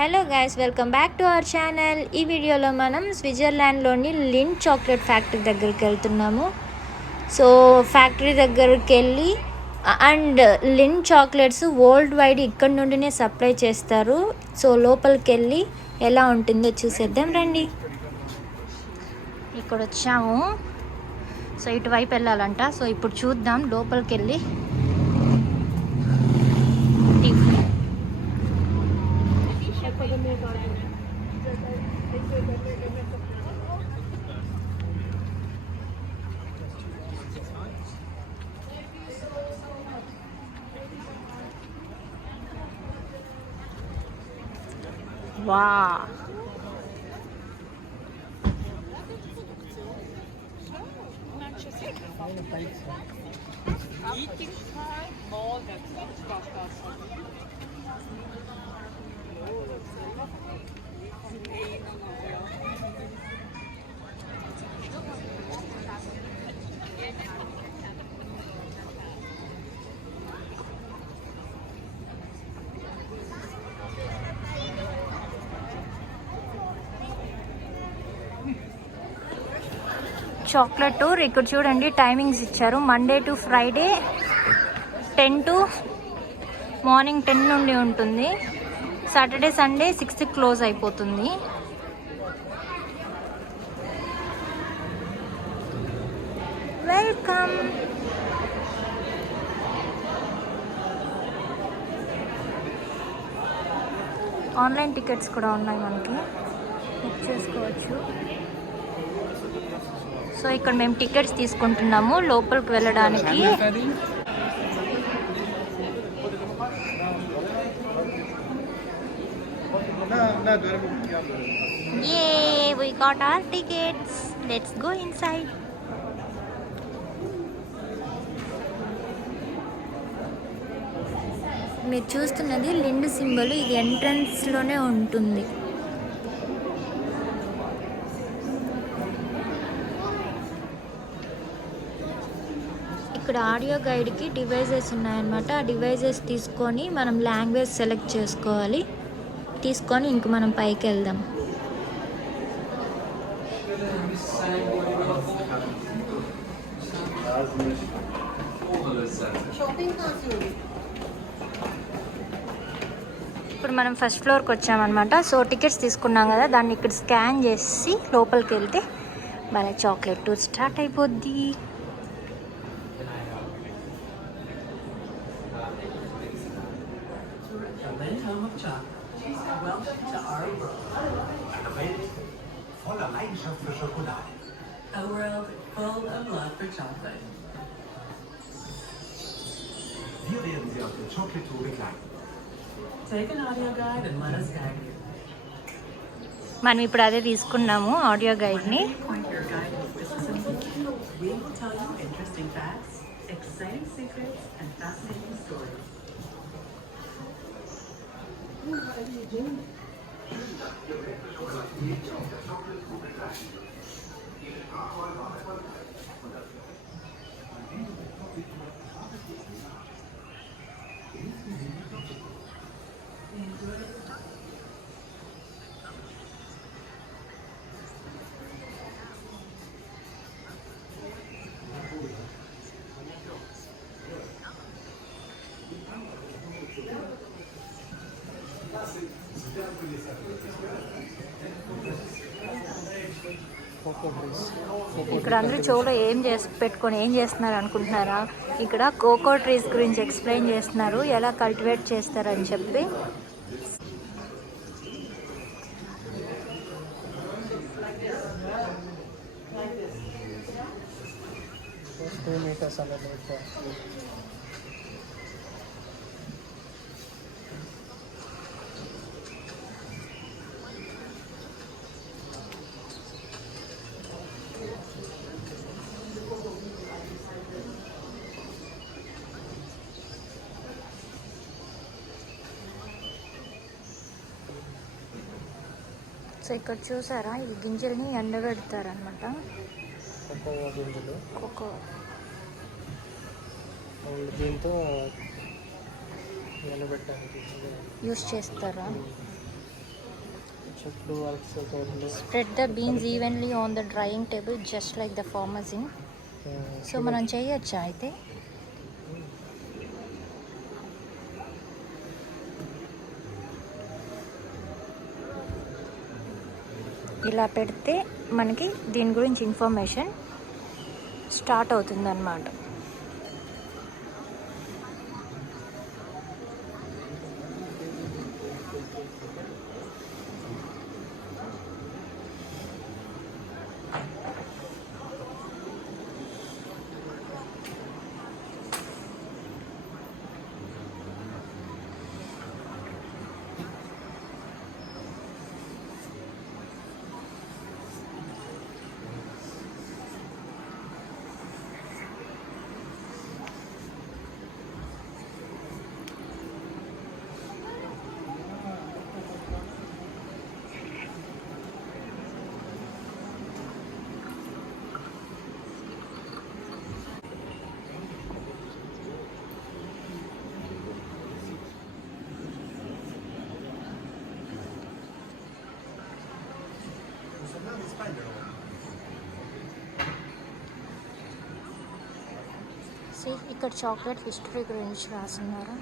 Hello guys, welcome back to our channel. ఈ వీడియోలో మనం స్విట్జర్లాండ్లోని లిండ్ చాక్లెట్ ఫ్యాక్టరీ దగ్గరికి వెళ్తున్నాము. సో ఫ్యాక్టరీ దగ్గరికి వెళ్ళి and Lind chocolates world wide ఇక్కడ నుండినే సప్లై చేస్తారు. సో లోపలికి వెళ్ళి ఎలా ఉంటుందో చూసేద్దాం రండి. ఇక్కడ వచ్చాము. సో ఇటువైపు వెళ్ళాలంట. సో ఇప్పుడు చూద్దాం లోపలికి వెళ్ళి. Wow. చాక్లెట్ టూర్ ఇక్కడ చూడండి, టైమింగ్స్ ఇచ్చారు. Monday to Friday 10 to morning 10 నుండి ఉంటుంది. సాటర్డే సండే 6కి క్లోజ్ అయిపోతుంది. వెల్కమ్. ఆన్లైన్ టికెట్స్ కూడా ఉన్నాయి, మనకి బుక్ చేసుకోవచ్చు. సో ఇక్కడ మేము టికెట్స్ తీసుకుంటున్నాము లోపలికి వెళ్ళడానికి. Yay, we got our tickets. Let's go inside. మీరు చూస్తున్నది లిండ్ సింబల్. ఇది ఎంట్రన్స్ లోనే ఉంటుంది. ఇక్కడ ఆడియో గైడ్కి డివైజెస్ ఉన్నాయన్నమాట. ఆ డివైజెస్ తీసుకొని మనం లాంగ్వేజ్ సెలెక్ట్ చేసుకోవాలి. తీసుకొని ఇంక మనం పైకి వెళ్దాం. ఇప్పుడు మనం ఫస్ట్ ఫ్లోర్కి వచ్చామన్నమాట. సో టికెట్స్ తీసుకున్నాం కదా, దాన్ని ఇక్కడ స్కాన్ చేసి లోపలికి వెళ్తే మన చాక్లెట్ టూర్ స్టార్ట్ అయిపోద్ది. Welcome to our world. Eine Welt voller Leidenschaft für Schokolade. A world full of love for chocolate. Wir werden Sie auf der Chocolate Tour begleiten. Take an audio guide and let us guide you. మనం ఇప్పుడు అదే తీసుకున్నాము, ఆడియో గైడ్ని. We will tell you interesting facts, exciting secrets, and fascinating stories. ఇక్కడ అందరూ చెవులో ఏం పెట్టుకొని ఏం చేస్తున్నారు అనుకుంటున్నారా? ఇక్కడ కోకో ట్రీస్ గురించి ఎక్స్ప్లెయిన్ చేస్తున్నారు, ఎలా కల్టివేట్ చేస్తారని చెప్పి. సో ఇక్కడ చూసారా, ఈ గింజల్ని ఎండబెడతారనమాట. కోకో దీంతో యూస్ చేస్తారా? చెట్లు అరటి తోటలు. Spread the beans evenly on the drying table just like the farmers in. So మనం చేయొచ్చా అయితే? ఇలా పెడితే మనకి దీని గురించి ఇన్ఫర్మేషన్ స్టార్ట్ అవుతుందన్నమాట. ఇక్కడ చాక్లెట్ హిస్టరీ గురించి రాస్తున్నారు.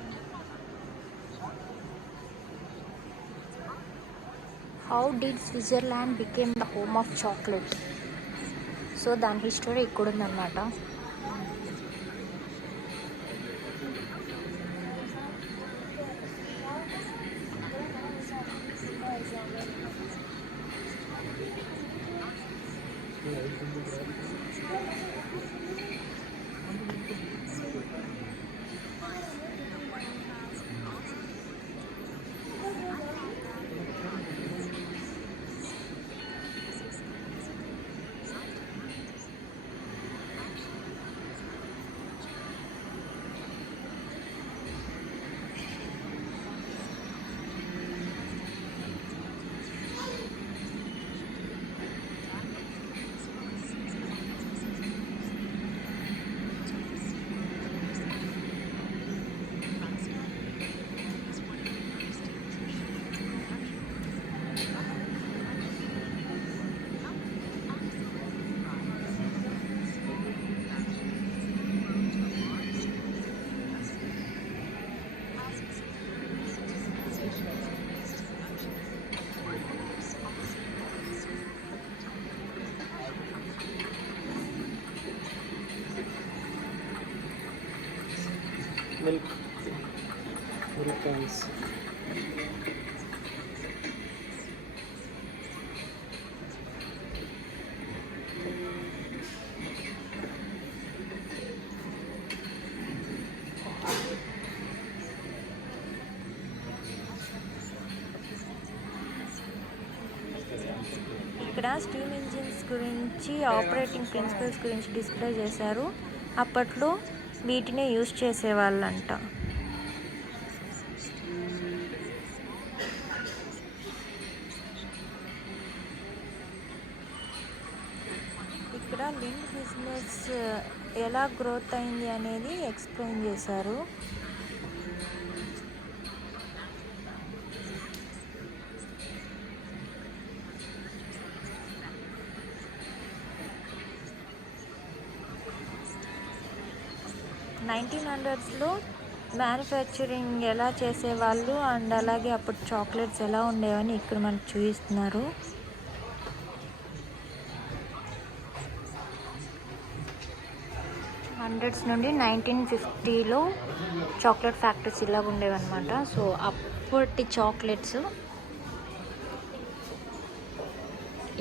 How did Switzerland became the home of chocolate. So దాని హిస్టరీ ఇక్కడ ఉందన్నమాట. Milk cans. ఇక్కడ స్టీమ్ ఇంజిన్స్ గురించి, ఆపరేటింగ్ ప్రిన్సిపల్స్ గురించి డిస్ప్లే చేశారు. అప్పట్లో వీటినే యూజ్ చేసేవాళ్ళంట. ఇక్కడ లింక్ బిజినెస్ ఎలా గ్రోత్ అయింది అనేది ఎక్స్ప్లెయిన్ చేశారు. నైన్టీన్ హండ్రెడ్స్లో మ్యానుఫ్యాక్చరింగ్ ఎలా చేసేవాళ్ళు అండ్ అలాగే అప్పుడు చాక్లెట్స్ ఎలా ఉండేవని ఇక్కడ మనకు చూపిస్తున్నారు. హండ్రెడ్స్ నుండి 1950లో చాక్లెట్ ఫ్యాక్టరీస్ ఇలా ఉండేవన్నమాట. సో అప్పటి చాక్లెట్స్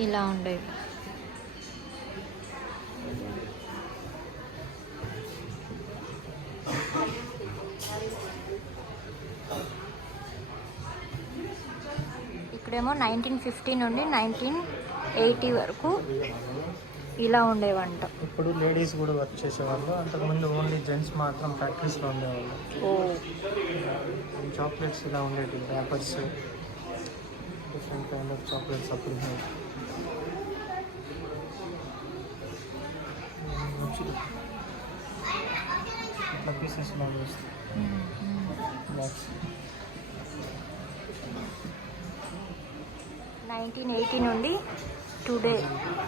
ఇలా ఉండేవి. ఇక్కడేమో 1950 నుండి 1980 వరకు ఇలా ఉండేవంట. ఇప్పుడు లేడీస్ కూడా వర్క్ చేసేవాళ్ళు. అంతకుముందు ఓన్లీ జెంట్స్ మాత్రం ఫ్యాక్టరీస్లో ఉండేవాళ్ళు. చాక్లెట్స్ ఇలా ఉండేవి, rappers, different kind of chocolates అప్పుడు. ఇట్లా పీసెస్లో వస్తాయి. 1950 1980 నుండి టుడే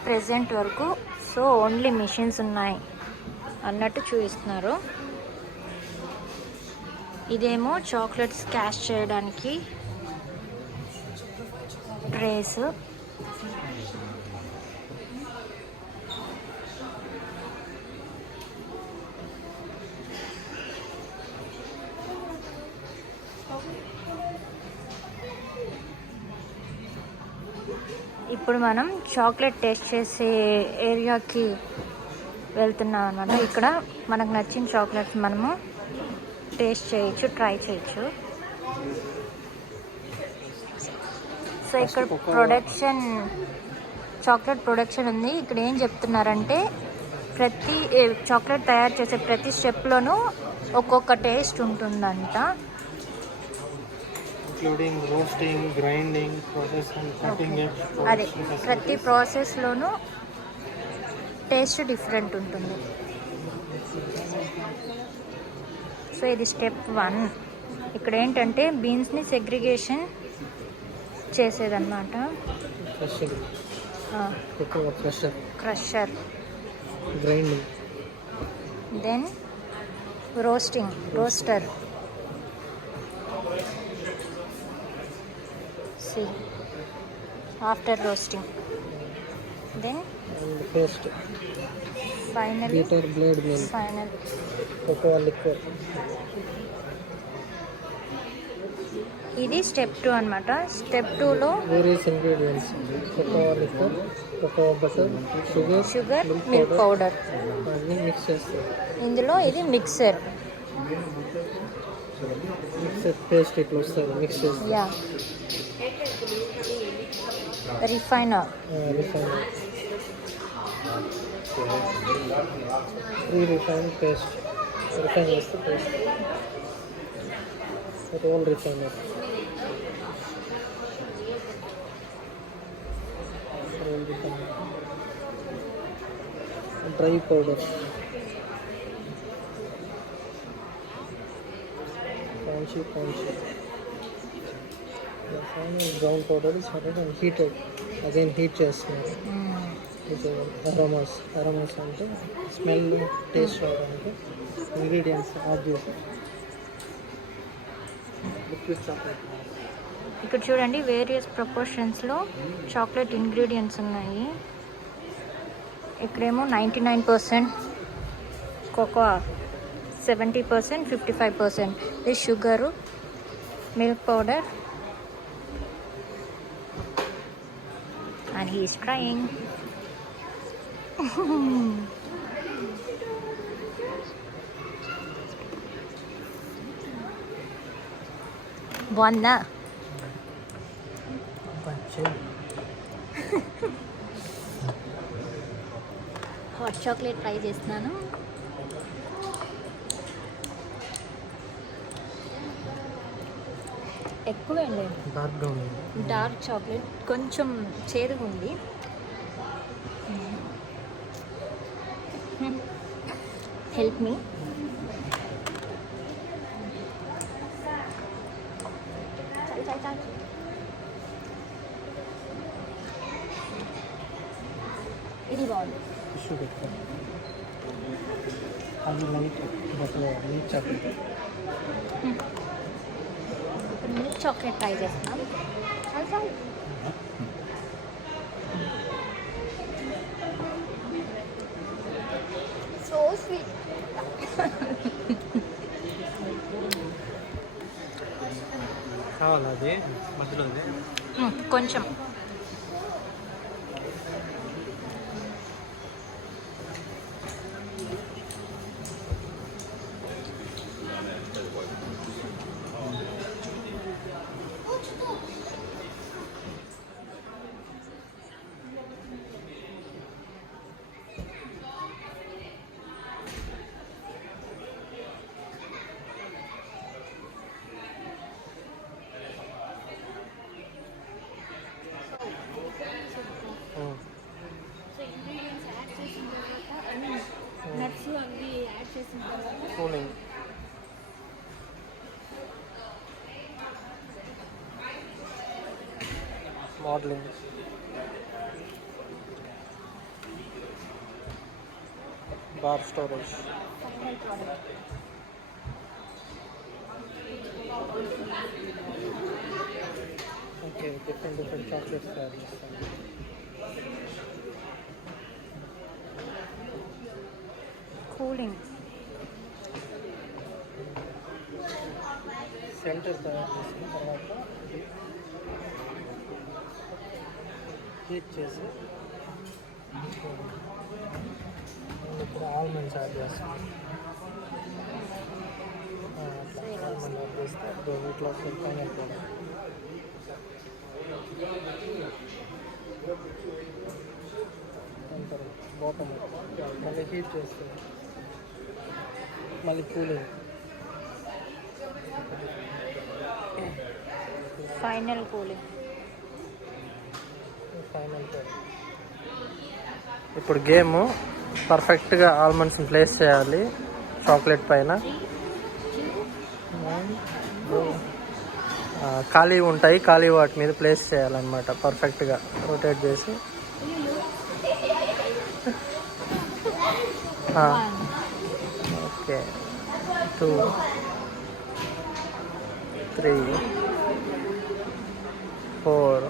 ప్రెజెంట్ వరకు. సో ఓన్లీ మిషన్స్ ఉన్నాయి అన్నట్టు చూపిస్తున్నారు. ఇదేమో చాక్లెట్స్ క్యాష్ చేయడానికి ట్రేస్. ఇప్పుడు మనం చాక్లెట్ టేస్ట్ చేసే ఏరియాకి వెళ్తున్నాం అన్నమాట. ఇక్కడ మనకు నచ్చిన చాక్లెట్స్ మనము టేస్ట్ చేయొచ్చు, ట్రై చేయొచ్చు. సో ఇక్కడ చాక్లెట్ ప్రొడక్షన్ ఉంది. ఇక్కడ ఏం చెప్తున్నారంటే ప్రతి చాక్లెట్ తయారు చేసే ప్రతి స్టెప్లోనూ ఒక్కొక్క టేస్ట్ ఉంటుందంట. Including roasting, grinding, processing, cutting. అదే ప్రతి ప్రాసెస్లోనూ టేస్ట్ డిఫరెంట్ ఉంటుంది. సో ఇది స్టెప్ 1. ఇక్కడ ఏంటంటే బీన్స్ని సెగ్రిగేషన్ చేసేదన్నమాట. Crusher, grinding, then roaster. See, after roasting, then paste, finally bitter blade milk, final cocoa liquor. ఇది స్టెప్ 2 అన్నమాట. స్టెప్ 2లో various ingredients, cocoa liquor, cocoa butter, sugar, milk powder అన్నీ మిక్స్ చేస్తారు. ఇందులో ఇది మిక్సర్ పేస్ట్ ఇట్లా వస్తుంది మిక్స్ చేస్తారు. Yeah refiner refine paste, refine చేస్తే paste, roll refiner, dry powder, పాంచి. Brown powder is heated, again heat చేస్తున్నారు. ఇది అరోమాస్ అంటే స్మెల్, టేస్ట్ రావడానికి ఇంగ్రీడియంట్స్ యాడ్ చేసి లిక్విడ్ చాక్లెట్. ఇక్కడ చూడండి వేరియస్ ప్రపోర్షన్స్లో చాక్లెట్ ఇంగ్రీడియంట్స్ ఉన్నాయి. ఇక్కడేమో 99% కోకోా, 70%, 55%. ఇది sugar, milk powder. And he is trying. బాగుందా? హాట్ చాక్లెట్ ట్రై చేస్తున్నాను. ఎక్కువ అండి, డార్క్ చాక్లెట్ కొంచెం చేదుగా ఉంది. Help me. ఇది బాగుంది. అది లైట్ మిల్క్ చాక్లెట్. ఇప్పుడు మిల్క్ చాక్లెట్ ట్రై చేస్తున్నాం. So sweet. కావాలా అది మధ్యలో? కొంచెం నట్స్ అవి యాడ్ చేసిన తర్వాత cooling. Modelling. Bar storage. Okay, different chocolates తయారు చేస్తాను. కూలింగ్. సెంటర్ తయారు చేసిన తర్వాత హీట్ చేసి ఇప్పుడు ఆల్మండ్స్ యాడ్ చేస్తాం. ఆల్మండ్ యాడ్ చేస్తే ఇప్పుడు వీటిలో ఫైనల్ ప్రోడక్ట్. అంటారు బాటమ్ మళ్ళీ హీట్ చేస్తుంది, మళ్ళీ కూలింగ్. Final cooling. ఇప్పుడు గేమ్ పర్ఫెక్ట్గా ఆల్మండ్స్ని ప్లేస్ చేయాలి చాక్లెట్ పైన. ఖాళీ ఉంటాయి, ఖాళీ వాటి మీద ప్లేస్ చేయాలన్నమాట పర్ఫెక్ట్గా రొటేట్ చేసి. ఓకే, 2 3 4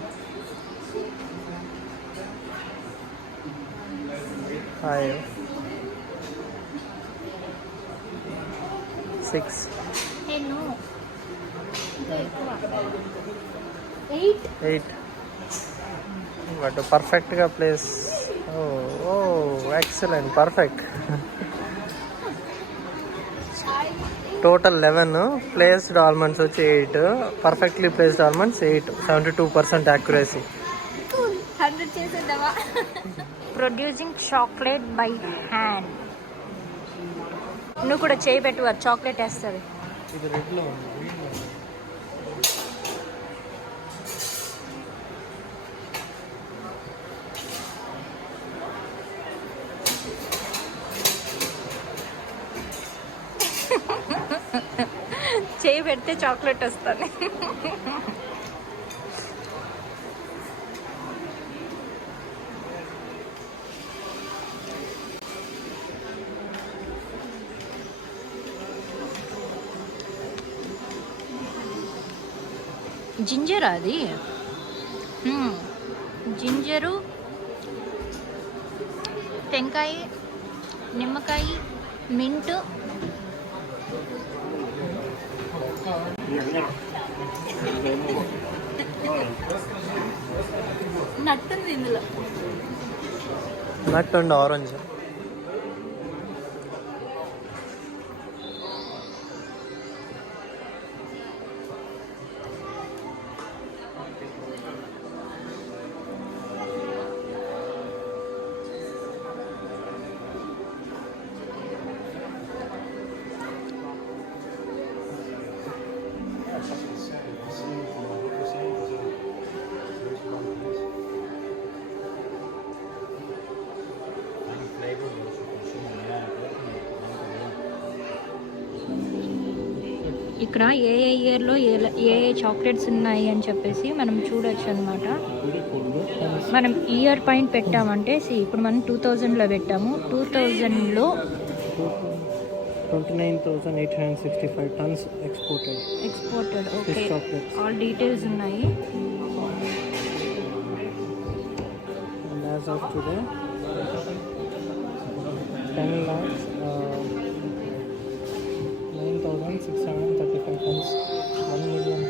5 6 8. బట్ పర్ఫెక్ట్గా place. Oh excellent, perfect. Total 11, placed almonds వచ్చి 8, perfectly placed almonds 8, 72% accuracy. Producing chocolate by hand. నువ్వు కూడా చేయి పెట్టు, చాక్లెట్ వేస్తుంది. ఇది రెడ్లో ఉంది. చేయి పెడితే చాక్లెట్ వస్తుంది. జింజర్ అది, జింజరు, టెంకాయ, నిమ్మకాయ, మింట్. నట్టుంది ఇందులో. Nut and orange. ఇక్కడ ఏ ఇయర్లో ఏ చాక్లెట్స్ ఉన్నాయి అని చెప్పేసి మనం చూడొచ్చు అనమాట. మనం ఇయర్ పైన పెట్టామంటే ఇప్పుడు మనం 2000లో పెట్టాము. 2000లో 29,865 tons exported. Okay, all details ఉన్నాయి. And as of today 10,09,635 tons, 1 million.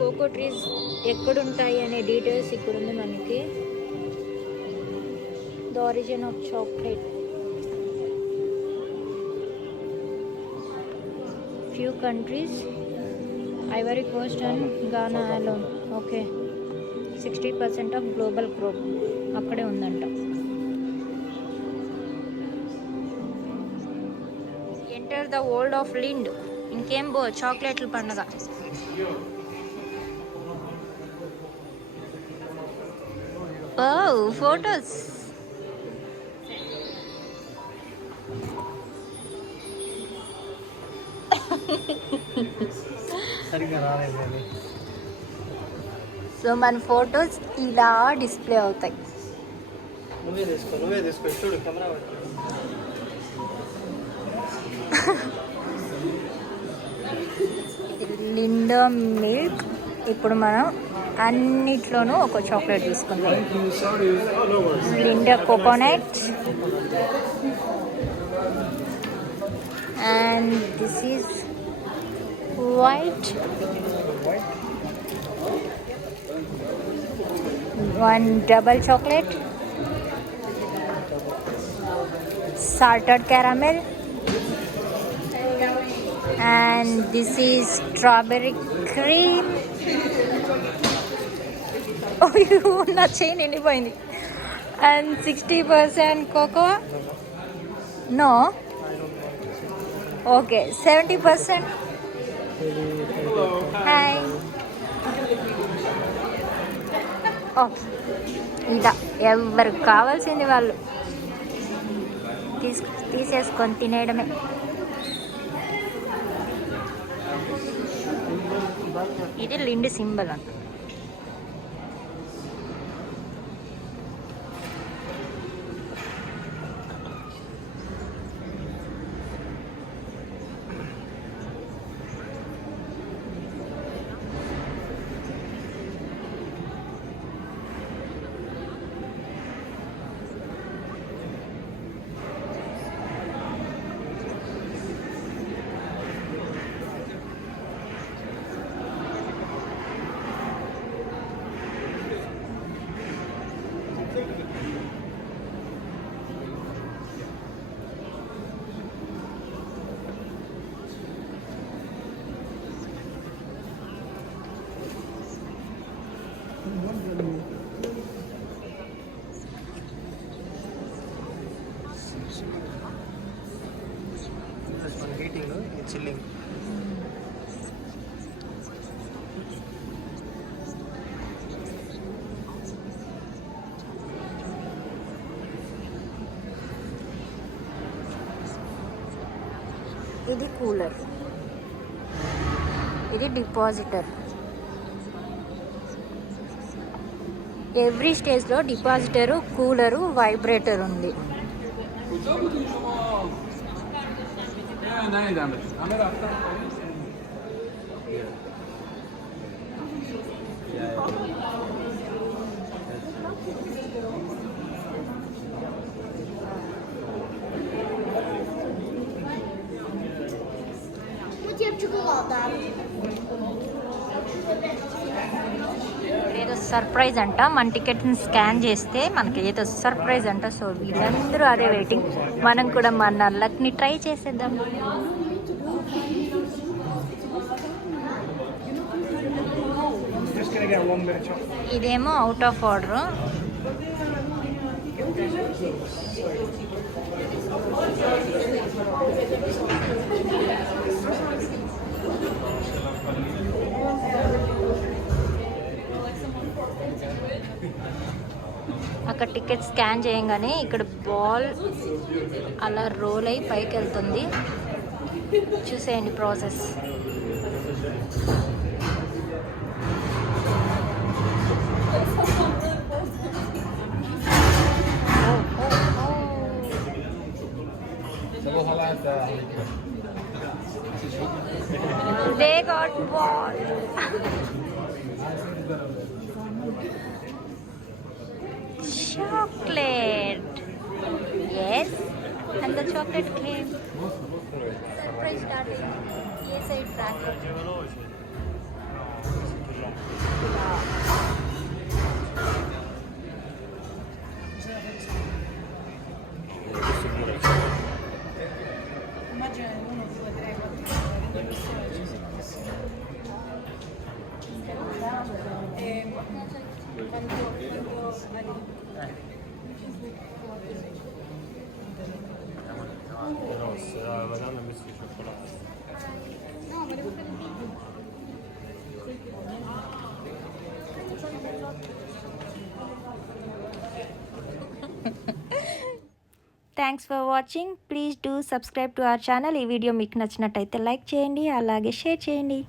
Cocoa trees ఎక్కడుంటాయి అనే డీటెయిల్స్ ఇక్కడ ఉంది మనకి. The origin of chocolate, few countries, Ivory Coast and Ghana alone. Okay, 60% of global crop అక్కడే ఉందంట. Enter the world of Lind. ఇంకేం బో చాక్లెట్ల పండుగ. ఓ ఫోటోస్. సరిగ్గా రాలేదు. సో మన ఫొటోస్ ఇలా డిస్ప్లే అవుతాయి. నువ్వే తీసుకో చూడు కెమెరా లిండా మిల్క్. ఇప్పుడు మనం అన్నిట్లోనూ ఒక చాక్లెట్ తీసుకుందాం. Linda coconut and this is white. one double chocolate, salted caramel, and this is strawberry cream. Oh, na chain వెళ్ళిపోయింది. And 60% cocoa. No. Okay, 70%. Hi. Okay, ఇలా ఎవరికి కావాల్సింది వాళ్ళు తీసేసుకొని తినేయడమే. ఇది లిండ్ సింబల్ అంట. Heating chilling. ఇది కూలర్, ఇది డిపాజిటర్. ఎవ్రీ స్టేజ్లో డిపాజిటరు, కూలరు, వైబ్రేటర్ ఉంది. ఏదో సర్ప్రైజ్ అంట. మన టికెట్ని స్కాన్ చేస్తే మనకి ఏదో సర్ప్రైజ్ అంట. సో వీళ్ళందరూ అదే వెయిటింగ్. మనం కూడా మన లక్ని ట్రై చేసేద్దాం. ఇదేమో అవుట్ ఆఫ్ ఆర్డర్. అక్కడ టికెట్ స్కాన్ చేయగానే ఇక్కడ బాల్ అలా రోల్ అయి పైకి వెళ్తుంది. చూసేయండి process. They got ball. Chocolate. Yes, and the chocolate came. Surprise started. Yes, I tracked it. Thanks for watching. Please do subscribe to our channel. ఈ వీడియో మీకు నచ్చినట్టయితే లైక్ చేయండి, అలాగే షేర్ చేయండి.